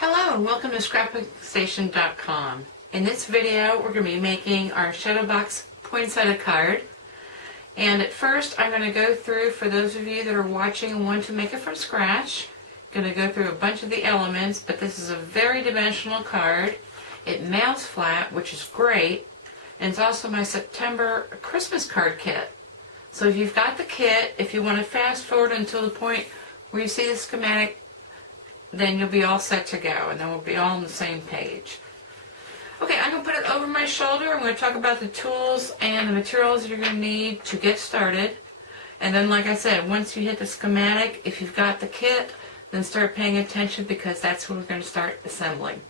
Hello and welcome to scrapbookstation.com. In this video we're going to be making our Shadow Box Poinsettia card. And at first I'm going to go through, for those of you that are watching and want to make it from scratch, I'm going to go through a bunch of the elements, but this is a very dimensional card. It mounts flat, which is great, and it's also my September Christmas card kit. So if you've got the kit, if you want to fast forward until the point where you see the schematic, then you'll be all set to go, and then we'll be all on the same page. Okay, I'm going to put it over my shoulder. I'm going to talk about the tools and the materials you're going to need to get started. And then, like I said, once you hit the schematic, if you've got the kit, then start paying attention, because that's when we're going to start assembling.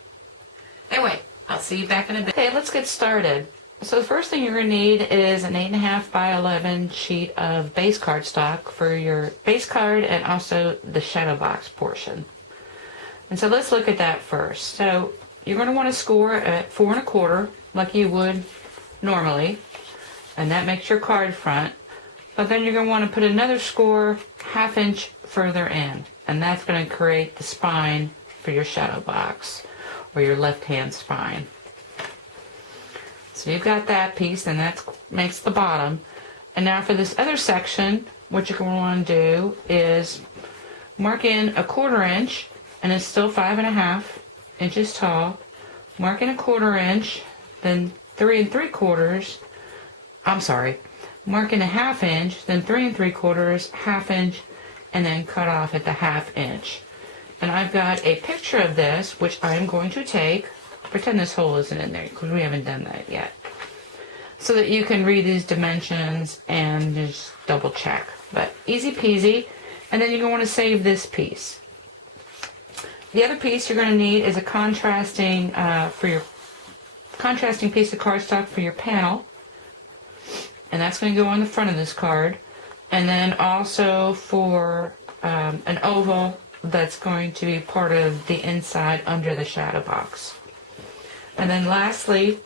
Anyway, I'll see you back in a bit. Okay, let's get started. So the first thing you're going to need is an 8.5 by 11 sheet of base cardstock for your base card and also the shadow box portion. And so let's look at that first. So you're going to want to score at 4 1/4 like you would normally, and that makes your card front. But then you're going to want to put another score 1/2 inch further in, and that's going to create the spine for your shadow box, or your left hand spine. So you've got that piece, and that makes the bottom. And now for this other section, what you're going to want to do is mark in 1/4 inch, and it's still 5.5 inches tall. Mark in 1/4 inch, then 3 3/4. I'm sorry. Mark in 1/2 inch, then 3 3/4, 1/2 inch, and then cut off at the 1/2 inch. And I've got a picture of this, which I'm going to take. Pretend this hole isn't in there, because we haven't done that yet, so that you can read these dimensions and just double check. But easy peasy. And then you're going to want to save this piece. The other piece you're going to need is a contrasting piece of cardstock for your panel, and that's going to go on the front of this card. And then also for an oval that's going to be part of the inside under the shadow box. And then lastly,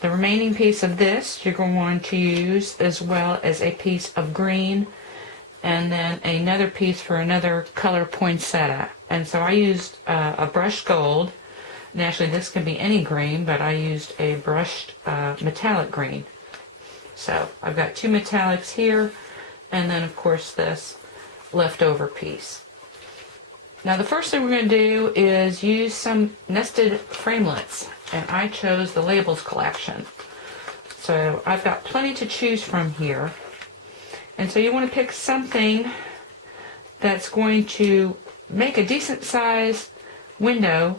the remaining piece of this you're going to want to use, as well as a piece of green, and then another piece for another color poinsettia. And so I used a brushed gold, and actually this can be any green, but I used a brushed metallic green. So I've got 2 metallics here, and then of course this leftover piece. Now the first thing we're going to do is use some nested framelits, and I chose the Labels collection. So I've got plenty to choose from here. And so you want to pick something that's going to make a decent size window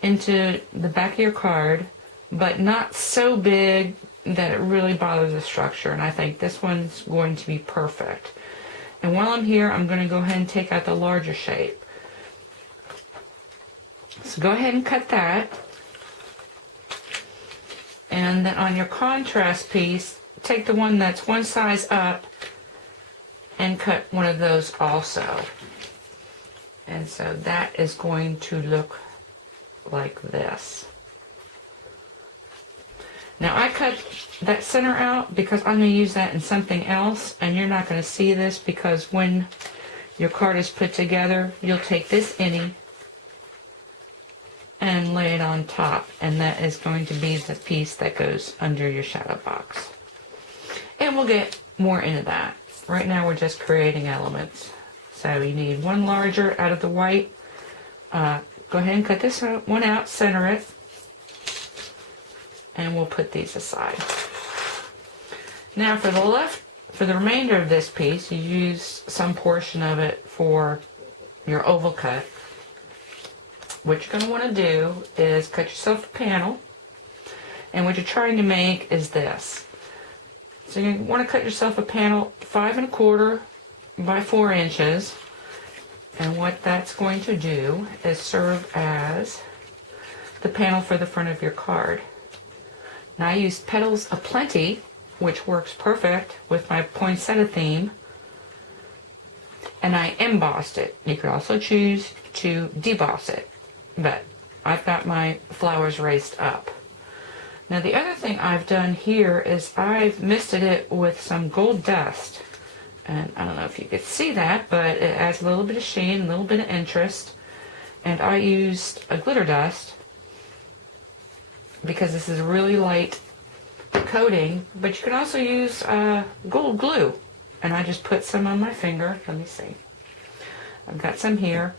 into the back of your card, but not so big that it really bothers the structure. And I think this one's going to be perfect. And while I'm here, I'm going to go ahead and take out the larger shape. So go ahead and cut that. And then on your contrast piece, take the one that's one size up and cut one of those also. And so that is going to look like this. Now I cut that center out because I'm going to use that in something else, and you're not going to see this because when your card is put together, you'll take this innie and lay it on top, and that is going to be the piece that goes under your shadow box. And we'll get more into that. Right now we're just creating elements. So you need one larger out of the white. Go ahead and cut this one out, center it, and we'll put these aside. Now for the remainder of this piece, you use some portion of it for your oval cut. What you're going to want to do is cut yourself a panel, and what you're trying to make is this. So you want to cut yourself a panel 5 1/4 by 4 inches, and what that's going to do is serve as the panel for the front of your card. Now I used Petals of Plenty, which works perfect with my poinsettia theme, and I embossed it. You could also choose to deboss it, but I've got my flowers raised up. Now the other thing I've done here is I've misted it with some gold dust. And I don't know if you could see that, but it adds a little bit of sheen, a little bit of interest. and I used a glitter dust because this is a really light coating, but you can also use gold glue, and I just put some on my finger. Let me see. I've got some here,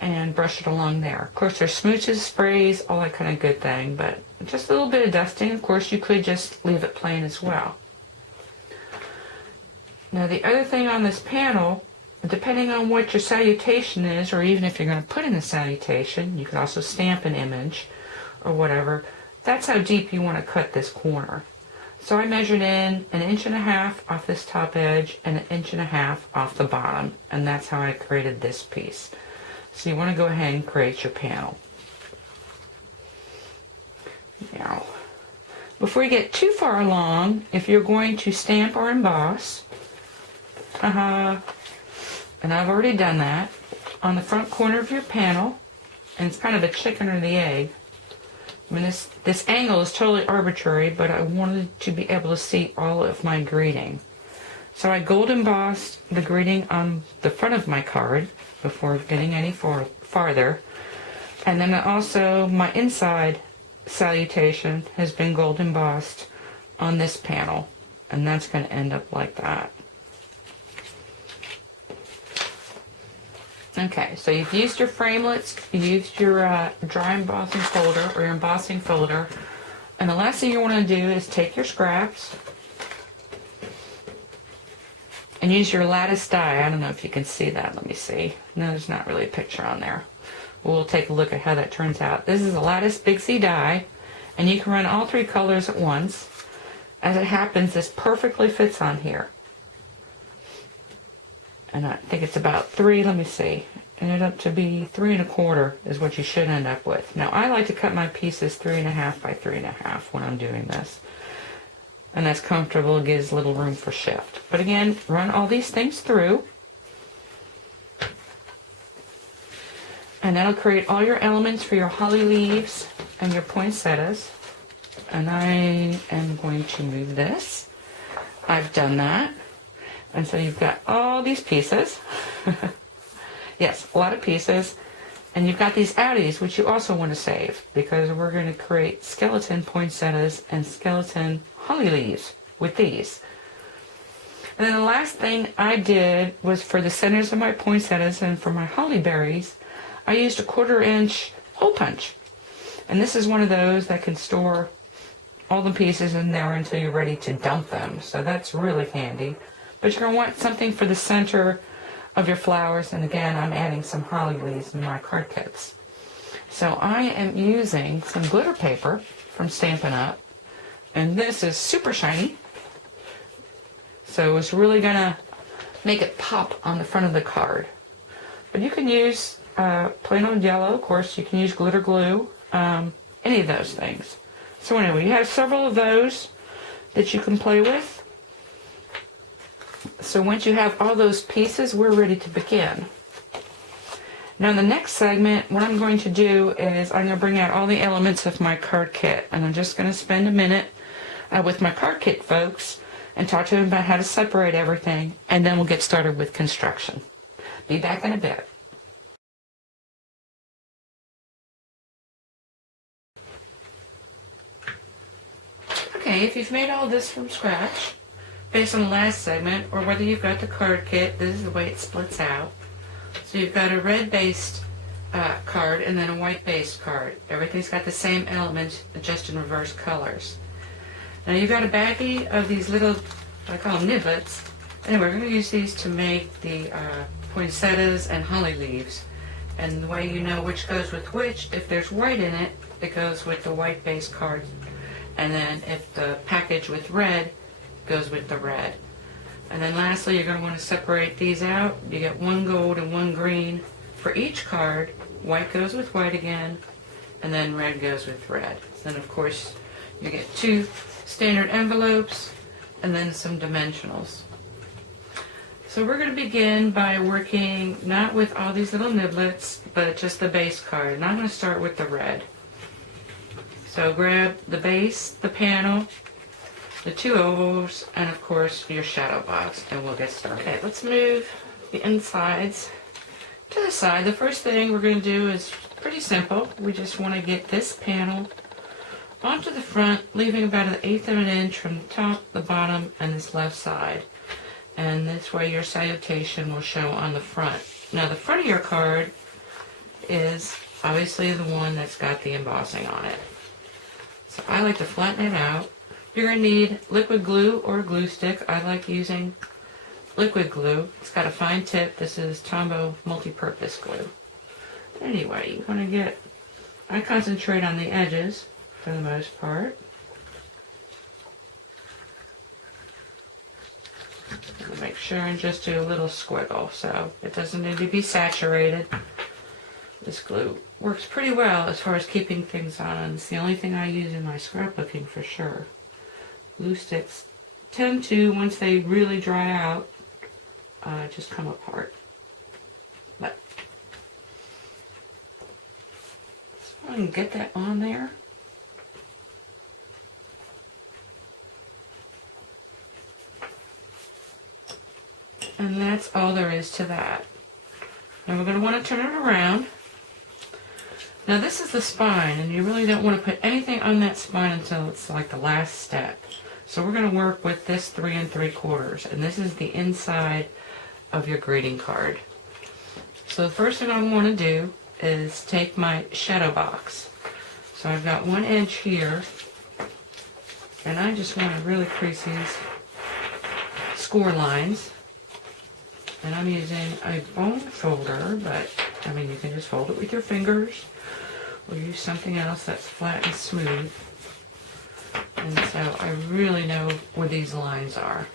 and brush it along there. Of course, there's smooches, sprays, all that kind of good thing, but just a little bit of dusting. Of course, you could just leave it plain as well. Now, the other thing on this panel, depending on what your salutation is, or even if you're going to put in a salutation, you can also stamp an image or whatever. That's how deep you want to cut this corner. So I measured in 1.5 inches off this top edge and 1.5 inches off the bottom, and that's how I created this piece. So you want to go ahead and create your panel. Now, before you get too far along, if you're going to stamp or emboss, and I've already done that, on the front corner of your panel, and it's kind of a chicken or the egg. I mean, this angle is totally arbitrary, but I wanted to be able to see all of my greeting. So I gold embossed the greeting on the front of my card before getting any farther. And then also my inside salutation has been gold embossed on this panel. And that's going to end up like that. Okay, so you've used your framelits, you used your dry embossing folder or your embossing folder, and the last thing you want to do is take your scraps and use your lattice die. I don't know if you can see that. Let me see. No, there's not really a picture on there. We'll take a look at how that turns out. This is a lattice Big C die, and you can run all 3 colors at once. As it happens, this perfectly fits on here. And I think it's about 3, let me see, ended up to be 3 1/4 is what you should end up with. Now, I like to cut my pieces 3.5 by 3.5 when I'm doing this. And that's comfortable, it gives little room for shift. But again, run all these things through. And that'll create all your elements for your holly leaves and your poinsettias. And I am going to move this. I've done that. And so you've got all these pieces. Yes, a lot of pieces. And you've got these outies, which you also want to save, because we're going to create skeleton poinsettias and skeleton holly leaves with these. And then the last thing I did was for the centers of my poinsettias and for my holly berries, I used a 1/4 inch hole punch. And this is one of those that can store all the pieces in there until you're ready to dump them. So that's really handy. But you're going to want something for the center of your flowers. And again, I'm adding some holly leaves in my card kits. So I am using some glitter paper from Stampin' Up. And this is super shiny. So it's really going to make it pop on the front of the card. But you can use plain old yellow. Of course, you can use glitter glue. Any of those things. So anyway, you have several of those that you can play with. So once you have all those pieces, we're ready to begin. Now in the next segment, what I'm going to do is I'm going to bring out all the elements of my card kit. And I'm just going to spend a minute with my card kit folks and talk to them about how to separate everything. And then we'll get started with construction. Be back in a bit. Okay, if you've made all this from scratch, based on the last segment, or whether you've got the card kit, this is the way it splits out. So you've got a red-based card and then a white-based card. Everything's got the same elements, just in reverse colors. Now you've got a baggie of these little, I call them niblets. Anyway, we're going to use these to make the poinsettias and holly leaves. And the way you know which goes with which, if there's white in it, it goes with the white-based card. And then if the package with red, goes with the red. And then lastly, you're going to want to separate these out. You get 1 gold and 1 green for each card. White goes with white again, and then red goes with red. Then of course you get 2 standard envelopes and then some dimensionals. So we're going to begin by working not with all these little niblets, but just the base card. And I'm going to start with the red. So grab the base, the panel, the 2 ovals, and of course your shadow box, and we'll get started. Okay, let's move the insides to the side. The first thing we're going to do is pretty simple. We just want to get this panel onto the front, leaving about 1/8 of an inch from the top, the bottom, and this left side. And this way your salutation will show on the front. Now the front of your card is obviously the one that's got the embossing on it. So I like to flatten it out. You're going to need liquid glue or a glue stick. I like using liquid glue. It's got a fine tip. This is Tombow multi-purpose glue. Anyway, you want to get, I concentrate on the edges for the most part. Make sure and just do a little squiggle, so it doesn't need to be saturated. This glue works pretty well as far as keeping things on. It's the only thing I use in my scrapbooking for sure. Glue sticks tend to, once they really dry out, just come apart. But so I can get that on there. And that's all there is to that. Now we're going to want to turn it around. Now this is the spine, and you really don't want to put anything on that spine until it's like the last step. So we're going to work with this 3 3/4, and this is the inside of your greeting card. So the first thing I want to do is take my shadow box. So I've got 1 inch here, and I just want to really crease these score lines. And I'm using a bone folder, but I mean you can just fold it with your fingers or use something else that's flat and smooth. And so I really know where these lines are.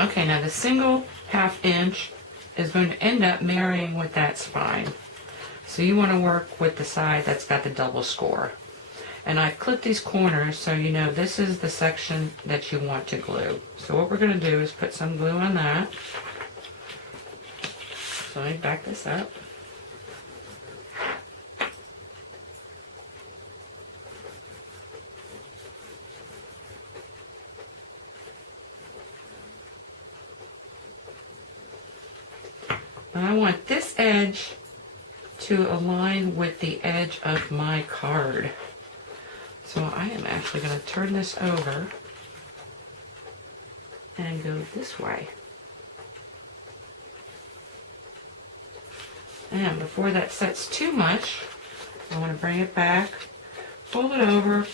Okay, now the single 1/2 inch is going to end up marrying with that spine. So you want to work with the side that's got the double score. And I've clipped these corners so you know this is the section that you want to glue. So what we're going to do is put some glue on that. So let me back this up. And I want this edge to align with the edge of my card. So I am actually going to turn this over and go this way. And before that sets too much, I want to bring it back, fold it over,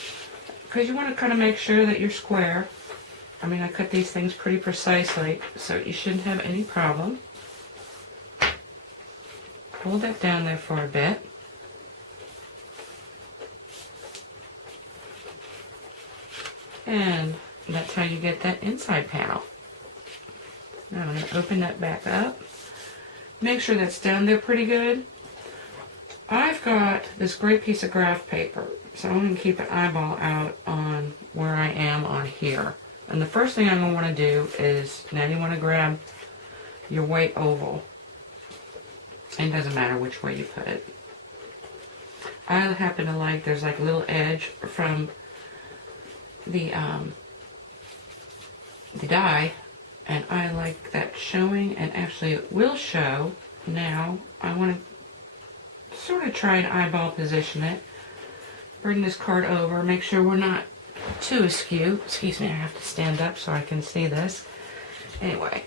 because you want to kind of make sure that you're square. I mean, I cut these things pretty precisely, so you shouldn't have any problem. Hold that down there for a bit. And that's how you get that inside panel. Now I'm going to open that back up. Make sure that's down there pretty good. I've got this great piece of graph paper, so I'm going to keep an eyeball out on where I am on here. And the first thing I'm going to want to do is, now you want to grab your white oval. And it doesn't matter which way you put it. I happen to like, there's like a little edge from the die, and I like that showing, and actually it will show. Now I want to sort of try and eyeball position it. Bring this card over, make sure we're not too askew. Excuse me, I have to stand up so I can see this. Anyway,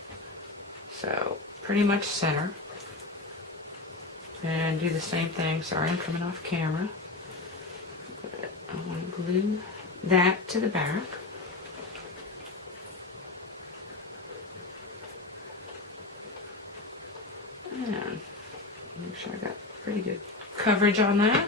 so pretty much center. And do the same thing. Sorry, I'm coming off camera. I want to glue that to the back. And make sure I got pretty good coverage on that.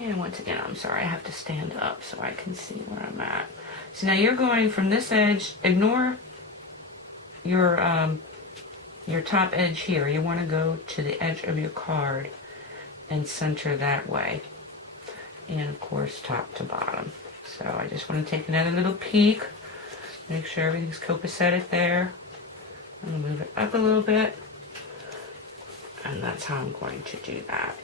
And once again, I'm sorry, I have to stand up so I can see where I'm at. So now you're going from this edge, ignore your top edge here. You want to go to the edge of your card and center that way. And of course, top to bottom. So I just want to take another little peek. Make sure everything's copacetic there. I'm going to move it up a little bit. And that's how I'm going to do that.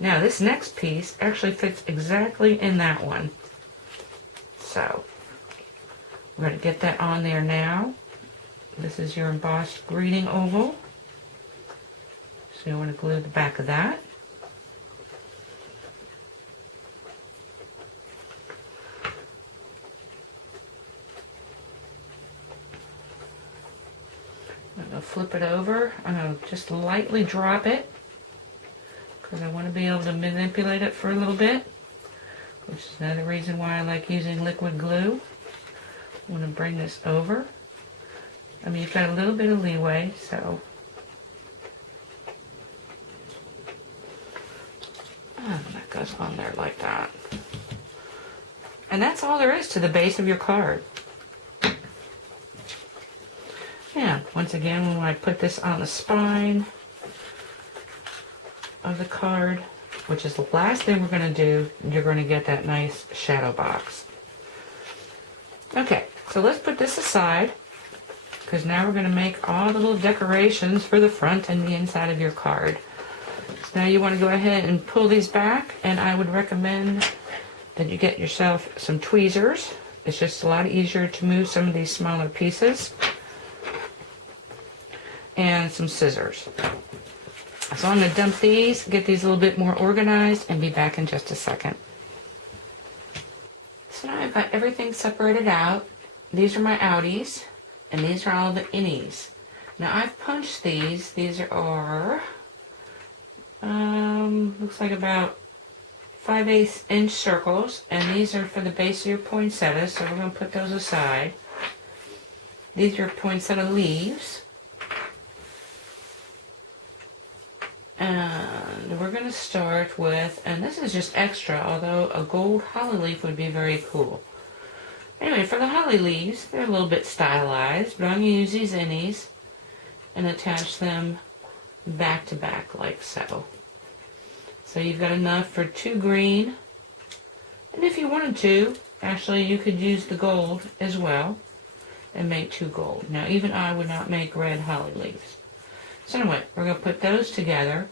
Now this next piece actually fits exactly in that one. so. We're going to get that on there now. This is your embossed greeting oval. So you want to glue the back of that. I'm going to flip it over. I'm going to just lightly drop it because I want to be able to manipulate it for a little bit, which is another reason why I like using liquid glue. I want to bring this over. I mean, you've got a little bit of leeway, so. And that goes on there like that. And that's all there is to the base of your card. Yeah, once again, when I put this on the spine of the card, which is the last thing we're going to do, you're going to get that nice shadow box. Okay, so let's put this aside, because now we're going to make all the little decorations for the front and the inside of your card. So now you want to go ahead and pull these back, and I would recommend that you get yourself some tweezers. It's just a lot easier to move some of these smaller pieces. And some scissors. So I'm going to dump these, get these a little bit more organized, and be back in just a second. So now I've got everything separated out. These are my outies, and these are all the innies. Now I've punched these. These are, looks like about 5/8 inch circles, and these are for the base of your poinsettia, so we're going to put those aside. These are poinsettia leaves. And we're going to start with, and this is just extra, although a gold holly leaf would be very cool. Anyway, for the holly leaves, they're a little bit stylized, but I'm going to use these innies and attach them back to back like so. So you've got enough for 2 green, and if you wanted to, actually you could use the gold as well and make 2 gold. Now even I would not make red holly leaves. So anyway, we're going to put those together,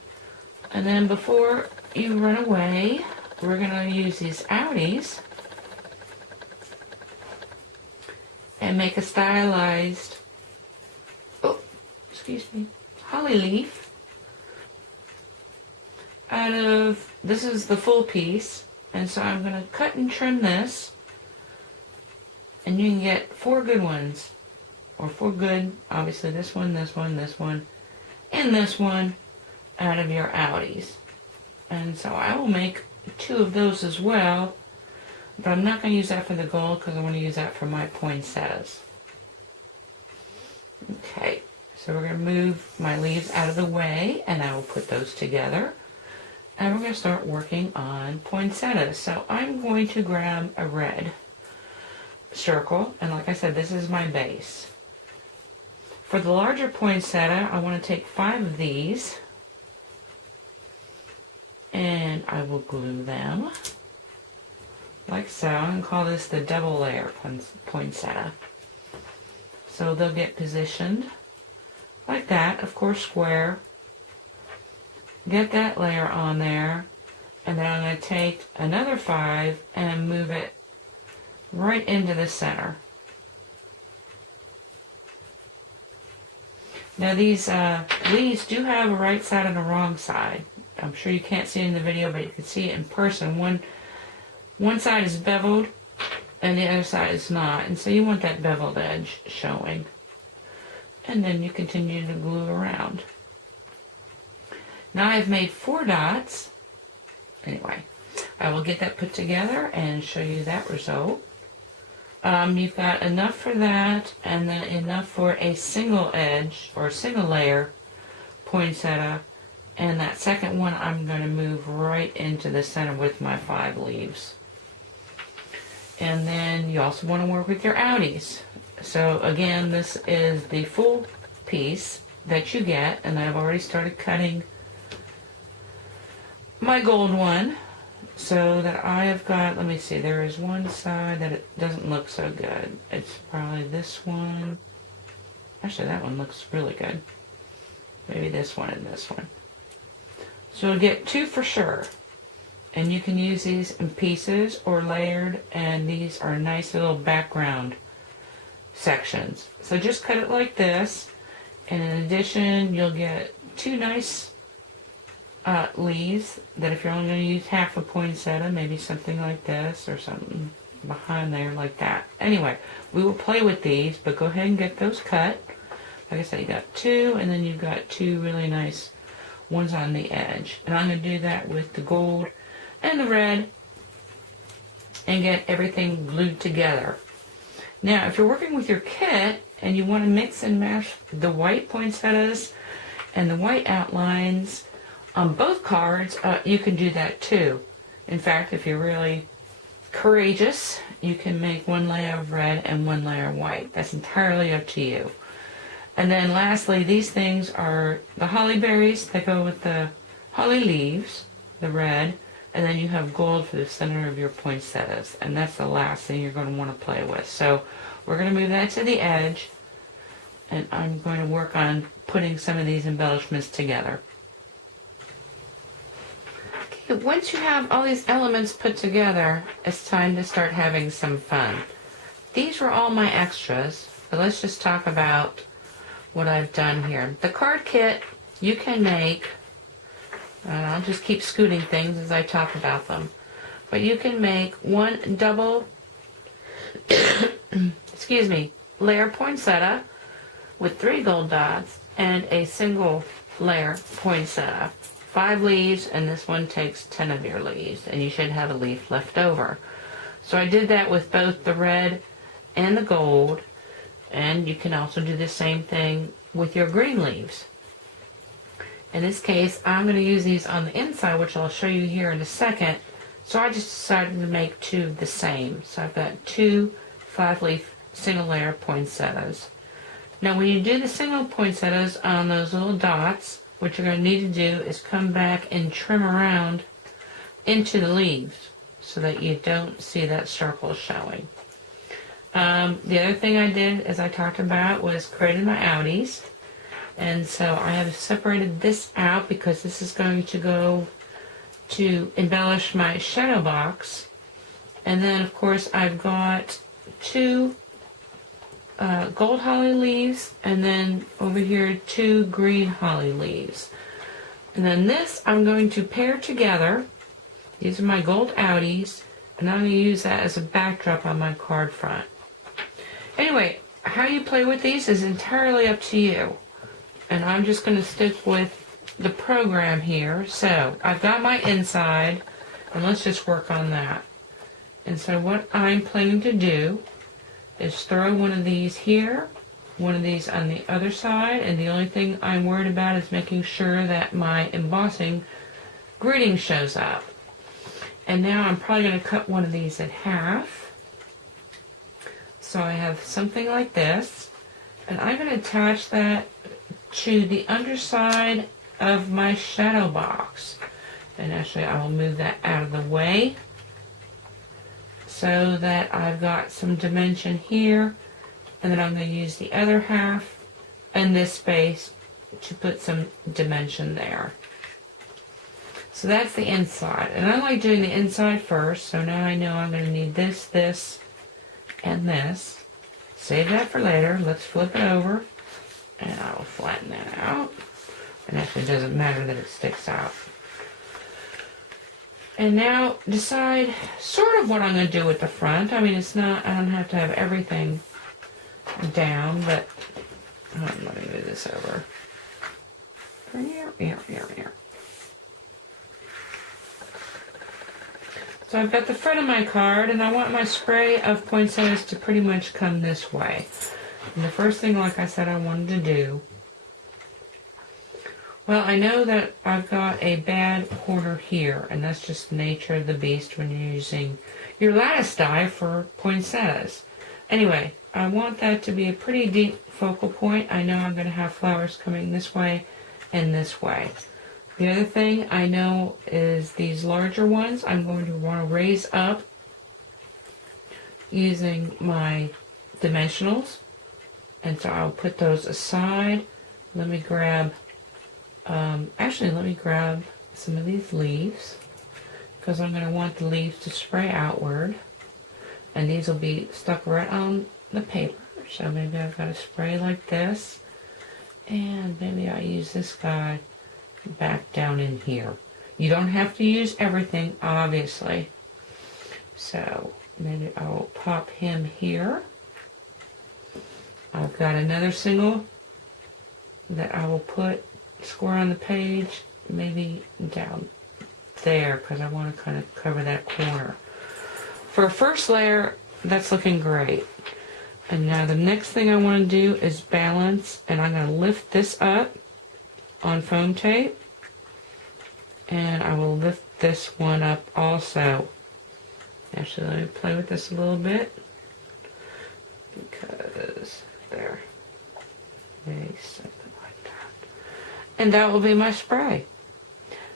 and then before you run away, we're going to use these outies and make a stylized, holly leaf out of, this is the full piece, and so I'm going to cut and trim this, and you can get 4 good ones, or 4 good, obviously this one, this one, this one, and this one out of your outies. And so I will make 2 of those as well, but I'm not going to use that for the gold because I want to use that for my poinsettias. Okay, so we're going to move my leaves out of the way, and I will put those together. And we're going to start working on poinsettias. So I'm going to grab a red circle, and like I said, this is my base. For the larger poinsettia, I want to take 5 of these, and I will glue them like so. I'm going to call this the double layer poinsettia. So they'll get positioned like that, of course square. Get that layer on there, and then I'm going to take another 5 and move it right into the center. Now these leaves do have a right side and a wrong side. I'm sure you can't see it in the video, but you can see it in person. One side is beveled and the other side is not. And so you want that beveled edge showing. And then you continue to glue around. Now I've made 4 dots. Anyway, I will get that put together and show you that result. You've got enough for that, and then enough for a single edge or single layer poinsettia, and that second one I'm going to move right into the center with my 5 leaves. And then you also want to work with your outies. So again, this is the full piece that you get, and I've already started cutting my gold one. So that I have got, let me see, there is one side that it doesn't look so good. It's probably this one. Actually, that one looks really good. Maybe this one and this one. So you'll get 2 for sure. And you can use these in pieces or layered, and these are nice little background sections. So just cut it like this, and in addition you'll get two nice leaves that if you're only going to use half a poinsettia, maybe something like this or something behind there like that. Anyway, we will play with these, but go ahead and get those cut. Like I said, you got two, and then you've got two really nice ones on the edge. And I'm going to do that with the gold and the red and get everything glued together. Now, if you're working with your kit and you want to mix and match the white poinsettias and the white outlines on both cards, you can do that too. In fact, if you're really courageous, you can make one layer of red and one layer of white. That's entirely up to you. And then lastly, these things are the holly berries that go with the holly leaves, the red, and then you have gold for the center of your poinsettias, and that's the last thing you're going to want to play with. So we're going to move that to the edge, and I'm going to work on putting some of these embellishments together. Okay, once you have all these elements put together, it's time to start having some fun. These were all my extras, but let's just talk about what I've done here. The card kit you can make, I'll just keep scooting things as I talk about them, but you can make one double excuse me, layer poinsettia with 3 gold dots and a single layer poinsettia. 5 leaves, and this one takes 10 of your leaves, and you should have a leaf left over. So I did that with both the red and the gold, and you can also do the same thing with your green leaves. In this case, I'm going to use these on the inside, which I'll show you here in a second. So I just decided to make 2 the same. So I've got 2 5-leaf single layer poinsettias. Now when you do the single poinsettias on those little dots, what you're going to need to do is come back and trim around into the leaves so that you don't see that circle showing. The other thing I did, as I talked about, was created my outies. And so I have separated this out because this is going to go to embellish my shadow box. And then, of course, I've got 2 gold holly leaves, and then over here 2 green holly leaves. And then this I'm going to pair together. These are my gold outies, and I'm going to use that as a backdrop on my card front. Anyway, how you play with these is entirely up to you. And I'm just going to stick with the program here. So I've got my inside, and let's just work on that. And so what I'm planning to do is throw one of these here, one of these on the other side, and the only thing I'm worried about is making sure that my embossing greeting shows up. And now I'm probably going to cut one of these in half. So I have something like this, and I'm going to attach that to the underside of my shadow box. And actually I will move that out of the way so that I've got some dimension here, and then I'm going to use the other half and this space to put some dimension there. So that's the inside, and I like doing the inside first. So now I know I'm going to need this, this, and this. Save that for later. Let's flip it over, and I will flatten that out. And actually it doesn't matter that it sticks out. And now decide sort of what I'm going to do with the front. I mean, it's not, I don't have to have everything down, but let me move this over. Here. So I've got the front of my card, and I want my spray of poinsettias to pretty much come this way. And the first thing, like I said, I wanted to do, well, I know that I've got a bad corner here, and that's just the nature of the beast when you're using your lattice die for poinsettias. Anyway, I want that to be a pretty deep focal point. I know I'm going to have flowers coming this way and this way. The other thing I know is these larger ones I'm going to want to raise up using my dimensionals. And so I'll put those aside. Let me grab, let me grab some of these leaves. because I'm going to want the leaves to spray outward. And these will be stuck right on the paper. So maybe I've got to spray like this. And maybe I use this guy back down in here. You don't have to use everything, obviously. So maybe I'll pop him here. I've got another single that I will put square on the page, maybe down there, because I want to kind of cover that corner. For a first layer, that's looking great. And now the next thing I want to do is balance, and I'm going to lift this up on foam tape, and I will lift this one up also. Actually, let me play with this a little bit, because there, maybe something like that. And that will be my spray.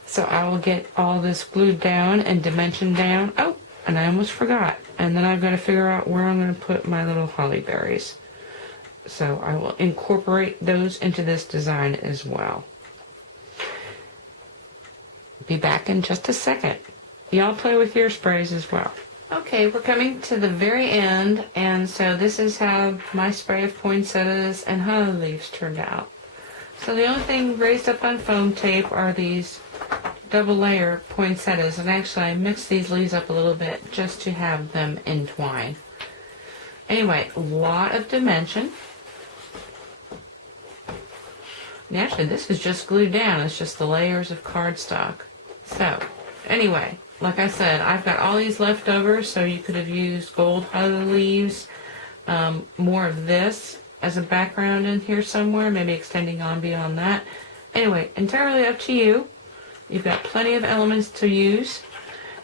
So I will get all this glued down and dimensioned down. Oh, and I almost forgot. And then I've got to figure out where I'm going to put my little holly berries. So I will incorporate those into this design as well. Be back in just a second. Y'all play with your sprays as well. Okay, we're coming to the very end, and so this is how my spray of poinsettias and holly leaves turned out. So the only thing raised up on foam tape are these double layer poinsettias, and actually I mixed these leaves up a little bit just to have them entwine. Anyway, a lot of dimension. And actually this is just glued down, it's just the layers of cardstock. So anyway, like I said, I've got all these left over, so you could have used gold holly leaves, more of this as a background in here somewhere, maybe extending on beyond that. Anyway, entirely up to you. You've got plenty of elements to use.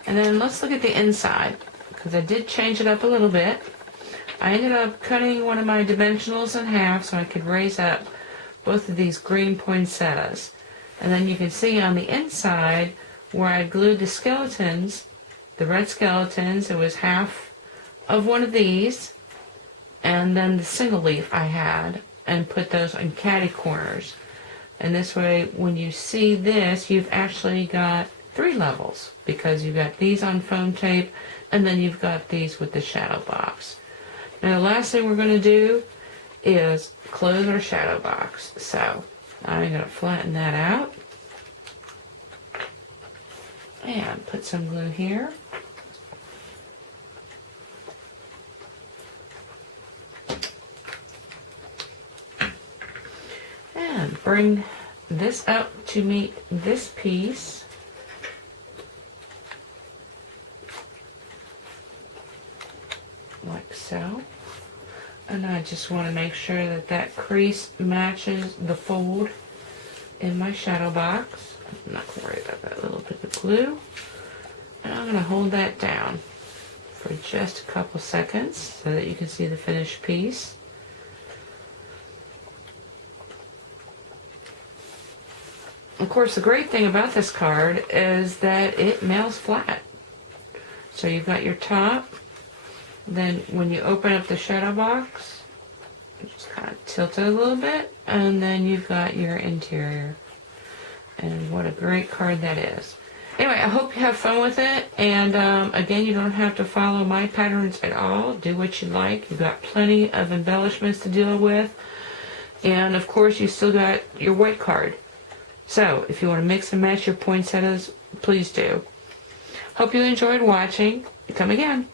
And then let's look at the inside, because I did change it up a little bit. I ended up cutting one of my dimensionals in half so I could raise up both of these green poinsettias. And then you can see on the inside where I glued the skeletons, the red skeletons, it was half of one of these, and then the single leaf I had, and put those in catty corners. And this way, when you see this, you've actually got 3 levels, because you've got these on foam tape, and then you've got these with the shadow box. Now the last thing we're going to do is close our shadow box. So I'm going to flatten that out, and put some glue here. And bring this up to meet this piece. Like so. And I just want to make sure that that crease matches the fold in my shadow box. I'm not going to worry about that little bit of glue. And I'm going to hold that down for just a couple seconds so that you can see the finished piece. Of course, the great thing about this card is that it mails flat. So you've got your top, then when you open up the shadow box, just kind of tilt it a little bit, and then you've got your interior. And what a great card that is. Anyway, I hope you have fun with it, and again, you don't have to follow my patterns at all. Do what you like. You've got plenty of embellishments to deal with, and of course, you still got your white card. So, if you want to mix and match your poinsettias, please do. Hope you enjoyed watching. Come again.